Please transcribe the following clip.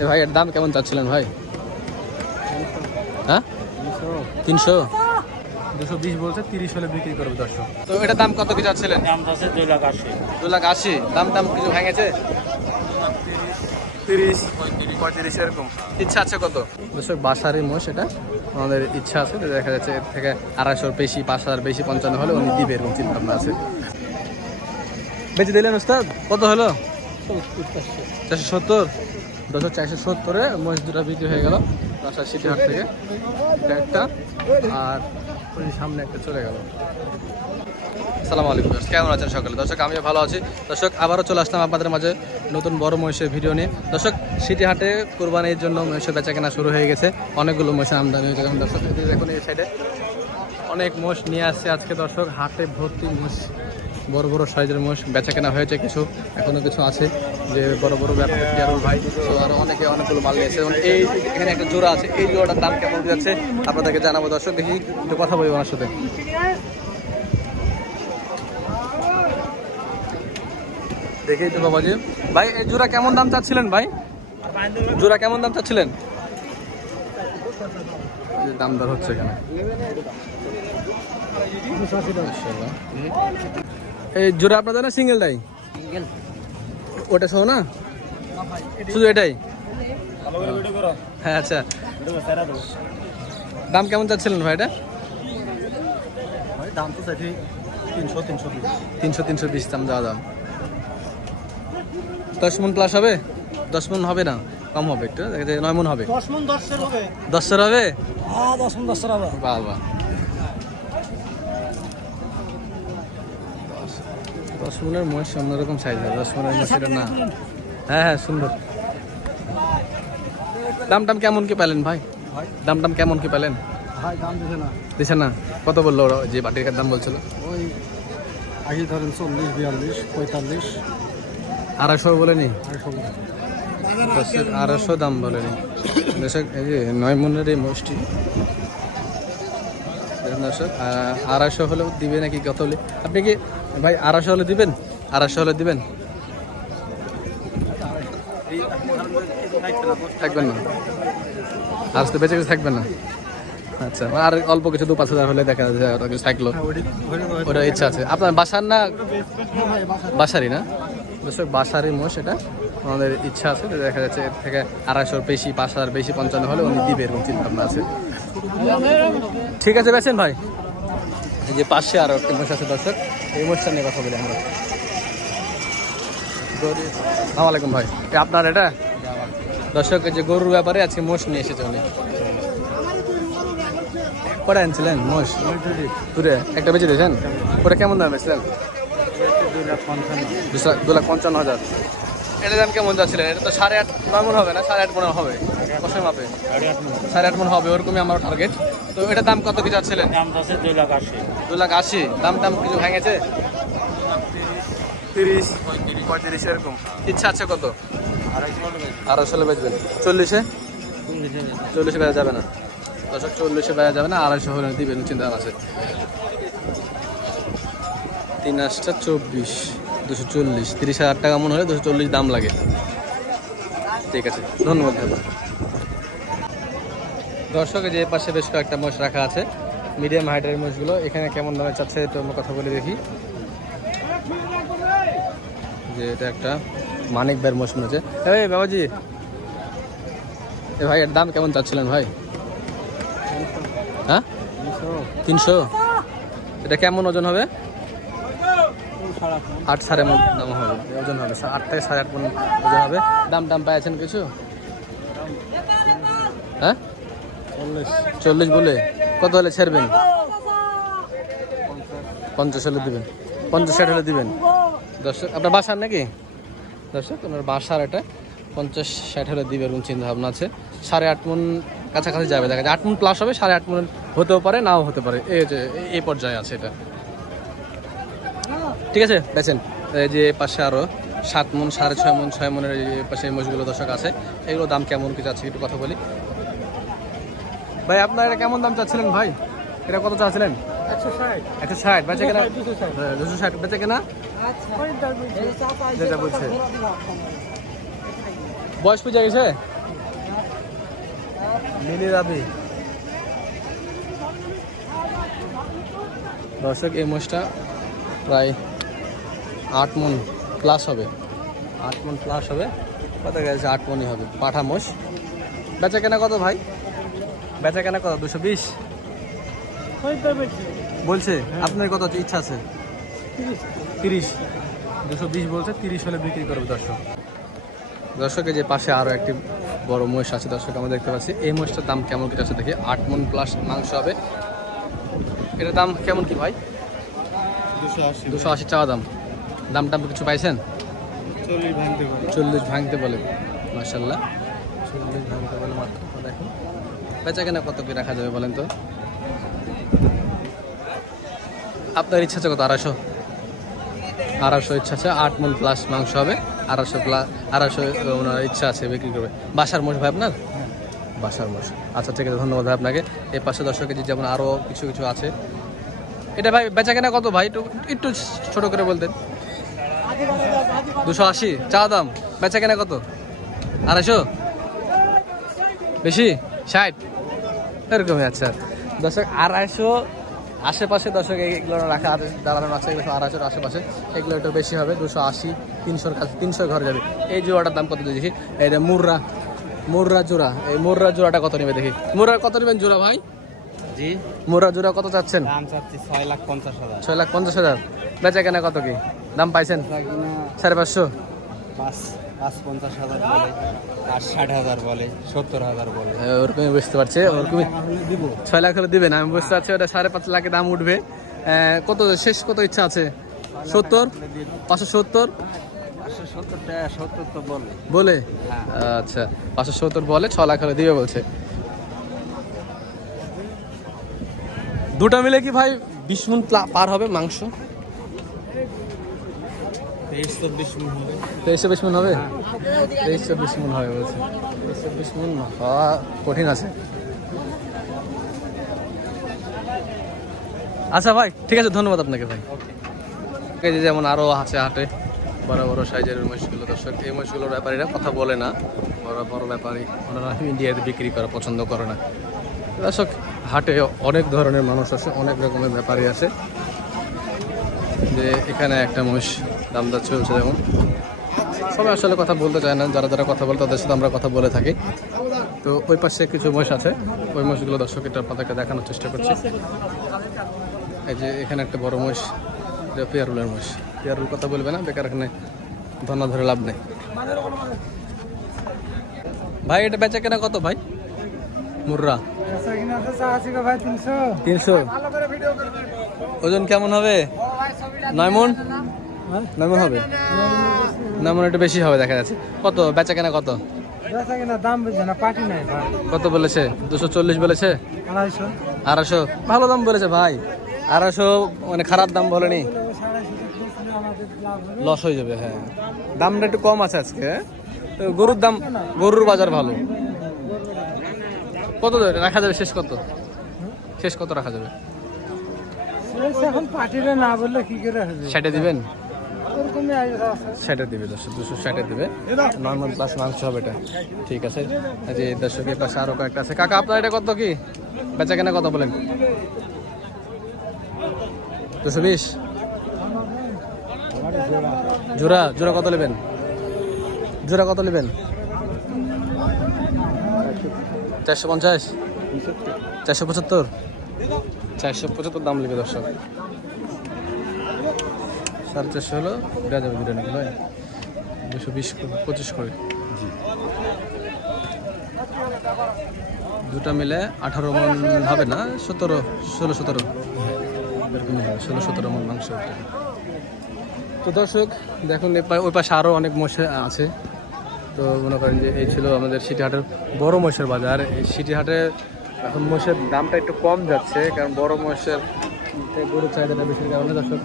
এ ভাই এর দাম কেমন চাচ্ছিলেন ভাই? হ্যাঁ? তিনশো? দুশো বিশ বলছে তিরিশ হলে বিক্রি করবে দর্শক। তো এটার দাম কত কি চাচ্ছিলেন? দাম আছে দুই লাখ আশি। দু লাখ আশি। দাম টাম কিছু ভেঙেছে? তিরিশ পঁয়ত্রিশ এরকম। ইচ্ছা আছে কত? দর্শক বাসারই মোষ এটা। আমাদের ইচ্ছা আছে দেখা যাচ্ছে এর থেকে আড়াইশোর বেশি পাঁচ হাজার বেশি পঞ্চান্ন হলে উনি দিবে এরকম চিন্তা ভাবনা আছে। বেঁচে দিলেন ওস্তাদ? কত হলো? চারশো সত্তর। দশশো চারশো সত্তরে মোষ দুটো বিক্রি হয়ে গেল দশটা সিটি হাট থেকে। একটা আর সামনে একটা চলে গেল। সালামু আলাইকুম দর্শক, কেমন আছেন সকালে? দর্শক, আমিও ভালো আছি। দর্শক, আবারও চলে আসলাম আপনাদের মাঝে নতুন বড় মহিষের ভিডিও নিয়ে। দর্শক সিটি হাটে কোরবানির জন্য মহিষের বেচা কেনা শুরু হয়ে গেছে। অনেকগুলো মহিষের আমদানি হয়েছে। কারণ দর্শক দেখুন এই সাইডে অনেক মোষ নিয়ে আসছে আজকে। দর্শক, হাটে ভর্তি মোষ বড় বড় সাইজের মোষ বেচা কেনা হয়েছে, কিছু এখনও কিছু আছে যে বড় বড় ব্যাপারে ভাই, তো আরও অনেকে অনেকগুলো মাল নিয়েছে। এবং এই এখানে একটা জোড়া আছে, এই জোড়াটার দাম কেমন যাচ্ছে আপনাদেরকে জানাব দর্শক, দেখি একটু কথা বলব ওনার সাথে। দেখেই তো বাবাজি। ভাই, এই জোড়া কেমন দাম চাচ্ছিলেন ভাই? জোড়া কেমন দাম চাচ্ছিলেন? দাম হচ্ছে এখানে। জোড়া আপনাদের না সিঙ্গেলটাই ওটা সহ না? শুধু এটাই? হ্যাঁ আচ্ছা। দাম কেমন চাচ্ছিলেন ভাই এটা? দাম তো চাইছি তিনশো তিনশো বিশ। তিনশো তিনশো বিশ দাম দেওয়া দাম দশ মন প্লাস হবে? দশ মন হবে না? কম হবে একটু দেখা নয় মন হবে। দশ মন দশের হবে। দশের হবে? হ্যাঁ দশ মন দশের হবে। বাহ বাহ। মনের মহিষ অন্যরকম সাইজ হয় মনের মহিষের না। হ্যাঁ হ্যাঁ সুন্দর। দাম টাম কেমন কি পেলেন ভাই? দাম টাম কেমন কি পেলেন? ভাই দাম দিছে না। দিছে না। কত বলল ওরা যে বাটির দাম বলছিল? ওই আগে ধরেন চল্লিশ বিয়াল্লিশ পঁয়তাল্লিশ। আড়াইশো বলেনি? আড়াইশো দাম বলেনি। দর্শক এই যে নয় মনের এই মোষটি দর্শক আড়াইশো হলেও দিবে নাকি কত হলে? আপনি কি ভাই, আড়াইশো হলে দিবেন? আড়াইশো হলে দিবেন? থাকবেন না। আজ তো বেঁচে কিছু থাকবেন না। আচ্ছা আর অল্প কিছু দু পাঁচ হাজার হলে দেখা যায় ওটা কিছু থাকল। ওটা ইচ্ছা আছে। আপনার বাসার না বাসারই না? বাসারই মোষ এটা। আমাদের ইচ্ছা আছে দেখা যাচ্ছে এর থেকে আড়াইশোর বেশি, পাঁচ হাজার বেশি, পঞ্চান্ন হলে উনি দিবে এরকম চিন্তা ভাবনা আছে। ঠিক আছে বেছেন ভাই। এই যে পাশে আরও একটা মোষ আছে দর্শক। এই মোষটা নিয়ে কথা বলি আমরা। আসসালামু আলাইকুম ভাই। আপনার এটা? দর্শক যে গরুর ব্যাপারে আজকে মোষ নিয়ে এসেছে উনি। কটা আনছিলেন মোষ? দূরে একটা বেঁচে দিয়েছেন? ওটা কেমন দাম দুশো দু লাখ পঞ্চান্ন হাজার। এটা দাম কেমন যাচ্ছিলেন এটা তো সাড়ে আট মন হবে না? সাড়ে আট মনে হবে। কষের মাপে। সাড়ে আট মন হবে, ওরকমই আমার টার্গেট তো এটা দাম কত কি যাচ্ছিলেন? দাম আছে দুই লাখ আশি। দু লাখ আশি। দাম টাম কিছু ভেঙেছে? তিরিশ পঁয়ত্রিশ এরকম। ইচ্ছা আছে কত? আড়াইশো বেচবেন। চল্লিশে? চল্লিশে বেড়া যাবে না। দশক চল্লিশে বেড়া যাবে না আড়াইশো হলে দিবেন চিন্তা আছে। তিন আটটা চব্বিশ দুশো চল্লিশ। তিরিশ হাজার টাকা মনে হলে দুশো চল্লিশ দাম লাগে। ঠিক আছে ধন্যবাদ দাদা দর্শকের যে পাশে বেশ কয়েকটা মোষ রাখা আছে, মিডিয়াম হাইটের মোষগুলো। এখানে কেমন দামে চাচ্ছে, তো আমরা কথা বলে দেখি। যে এটা একটা মানিক ভাইয়ের মোষ মনে হচ্ছে। এই বাবাজি, এ ভাই, এর দাম কেমন চাচ্ছিলেন ভাই? হ্যাঁ? তিনশো। এটা কেমন ওজন হবে? আট সাড়ে দাম হবে। ওজন হবে আট থেকে সাড়ে আট ওজন হবে। দাম দাম পাইছেন কিছু? হ্যাঁ? চল্লিশ বলে। কত হলে ছেড়বেন? পঞ্চাশ হলে দিবেন। পঞ্চাশ ষাট হলে দিবেন। দর্শক, আপনার বাসার নাকি? দর্শক, আপনার বাসার এটা। পঞ্চাশ ষাট হলে দিবে এরকম চিন্তা ভাবনা আছে। সাড়ে আট মন কাছাকাছি যাবে, দেখা যায়। আট মন প্লাস হবে, সাড়ে আট মন হতেও পারে, নাও হতে পারে। এই যে, এই পর্যায়ে আছে এটা। ঠিক আছে দেখছেন এই যে পাশে আরও সাত মন, সাড়ে ছয় মন, ছয় মনের পাশে মহিষগুলো দর্শক আছে। এগুলো দাম কেমন কি আছে একটু কথা বলি। ভাই আপনার এটা কেমন দাম চাচ্ছিলেন ভাই? এটা কত চাচ্ছিলেন? একশো ষাট। ষাট বেচে কেনা? দুশো ষাট হ্যাঁ, দুশো বেচে কেনা? যেটা বলছে। বয়স পুজো গেছে? মিলি রাবি। দর্শক এই মোষটা প্রায় আট মন প্লাস হবে। আট মন প্লাস হবে। কত গেছে? আট মনই হবে। পাঠা মোষ বেচা কেনা কত ভাই? বেচা কেনা কত দুশো বিশ? বলছে আপনার কত ইচ্ছা আছে? তিরিশ। দুশো বিশ বলছে তিরিশ হলে বিক্রি করবে দর্শক। দর্শকের যে পাশে আরও একটি বড় মহিষ আছে দর্শক আমরা দেখতে পাচ্ছি। এই মহিষটার দাম কেমন কি আছে দেখি আট মন প্লাস মাংস হবে। এটার দাম কেমন কি ভাই? দুশো আশি দুশো আশি চাওয়া দাম। দাম টাম কিছু পাইছেন? চল্লিশ ভাঙতে বলে। মার্শাল্লাহ চল্লিশ ভাঙতে বলে মাত্র। দেখো বেচা কেনা কত কি রাখা যাবে বলেন তো? আপনার ইচ্ছা আছে কত? আড়াইশো। আড়াইশো ইচ্ছা আছে, আট মন প্লাস মাংস হবে। আড়াইশো প্লাস আড়াইশো ওনার ইচ্ছা আছে বিক্রি করবে। বাসার মোষ ভাই আপনার? বাসার মোষ। আচ্ছা ঠিক আছে, ধন্যবাদ আপনাকে। এই পাশে দর্শক কেজি যেমন আরও কিছু কিছু আছে। এটা ভাই বেচা কেনা কত ভাই? একটু একটু ছোট করে বলতেন। দুশো আশি চা দাম। বেচা কেনা কত? আড়াইশো? বেশি? ষাট? এরকমই আচ্ছা। দর্শক আড়াইশো আশেপাশে দর্শক এগুলো রাখা আছে দাঁড়ানো আছে এগুলো আড়াইশোর আশেপাশে। এগুলো একটু বেশি হবে দুশো আশি তিনশোর কাছে তিনশো ঘর যাবে। এই জোড়াটার দাম কত দেখি এই যে মুর্রা মুর্রা জোড়া। এই মুর্রা জোড়াটা কত নেবে দেখি? মুর্রা কত নেবেন জোড়া ভাই? জি। মুর্রা জোড়া কত চাচ্ছেন? দাম চাচ্ছি ছয় লাখ পঞ্চাশ হাজার। ছয় লাখ পঞ্চাশ হাজার। বেচা কেনা কত কি? দাম পাইছেন? সাড়ে পাঁচশো। পাঁচ। পাঁচ পঞ্চাশ হাজার বলে আর ষাট হাজার বলে সত্তর হাজার বলে। ওরকমই বুঝতে পারছি ওরকমই দিব ছয় লাখ হলে দিবেন আমি বুঝতে পারছি ওটা সাড়ে পাঁচ লাখে দাম উঠবে। কত শেষ কত ইচ্ছা আছে? সত্তর? পাঁচশো সত্তর? বলে। বলে? হ্যাঁ। আচ্ছা পাঁচশো সত্তর বলে ছ লাখ হলে দিবে বলছে। দুটা মিলে কি ভাই বিশ মন পার হবে মাংস? তেইশ চব্বিশ মন হবে। তেইশ চব্বিশ মন হবে? মন বলছে। তেইশ চব্বিশ মন হওয়া কঠিন আছে। আচ্ছা ভাই ঠিক আছে ধন্যবাদ আপনাকে ভাই। যে যেমন আরও আছে হাটে বড় বড় সাইজের মহিষগুলো দর্শক এই মহিষগুলোর ব্যাপারীরা কথা বলে না। বড় বড় ব্যাপারী ওনারা ইন্ডিয়াতে বিক্রি করা পছন্দ করে না। দর্শক হাটে অনেক ধরনের মানুষ আছে অনেক রকমের ব্যাপারী আছে। যে এখানে একটা মহিষ দাম দর চলছে যেমন। সবাই আসলে কথা বলতে চায় না, যারা যারা কথা বলে তাদের সাথে আমরা কথা বলে থাকি। তো ওই পাশে কিছু মহিষ আছে, ওই মহিষগুলো দর্শক এটা আপনাদেরকে দেখানোর চেষ্টা করছি। এই যে এখানে একটা বড় মহিষ, এটা পেয়ারুলের মহিষ। পেয়ারুল কথা বলবে না, বেকার এখানে ধর্না ধরে লাভ নেই। ভাই, এটা বেচা কেনা কত ভাই? মুর্রা। তিনশো। ওজন কেমন হবে? নয় মন? নয় হবে? নয় একটু বেশি হবে দেখা যাচ্ছে। কত? বেচা কেনা কত? দাম না পাটি নাই কত বলেছে? দুশো চল্লিশ বলেছে? আড়াইশো। আড়াইশো? ভালো দাম বলেছে ভাই। আড়াইশো মানে খারাপ দাম বলেনি। লস হয়ে যাবে হ্যাঁ। দামটা একটু কম আছে আজকে হ্যাঁ? গরুর দাম গরুর বাজার ভালো। কত? রাখা যাবে শেষ কত? শেষ কত রাখা যাবে? এখন পাটিরে না বললে কি করে হবে? দিবেন? ষাটে দিবে দর্শক, দুশো ষাটে দিবে। নর্মাল প্লাস মাংস হবে এটা। ঠিক আছে। যে দর্শকের পাশে আরও কয়েকটা আছে। কাকা, আপনার এটা কত কি? বেচা কেনা কত বলেন? দুশো বিশ? জোড়া জোড়া কত নেবেন? জোড়া কত নেবেন? চারশো পঞ্চাশ? চারশো পঁচাত্তর? চারশো পঁচাত্তর দাম নেবে দর্শক। সাড়ে চারশো হলো দেওয়া যাবে দুটো দুশো বিশ পঁচিশ করে। দুটো মিলে আঠারো মন হবে না সতেরো ষোলো সতেরো। এরকমই হবে ষোলো সতেরো মন মাংস। তো দর্শক দেখুন ওই পাশে আরও অনেক মশা আছে। তো মনে করেন যে এই ছিল আমাদের সিটিহাটের বড় মহিষের বাজার। এই সিটিহাটে এখন মহিষের দামটা একটু কম যাচ্ছে কারণ বড় মহিষের গরুর চাহিদাটা বেশির কারণে দর্শক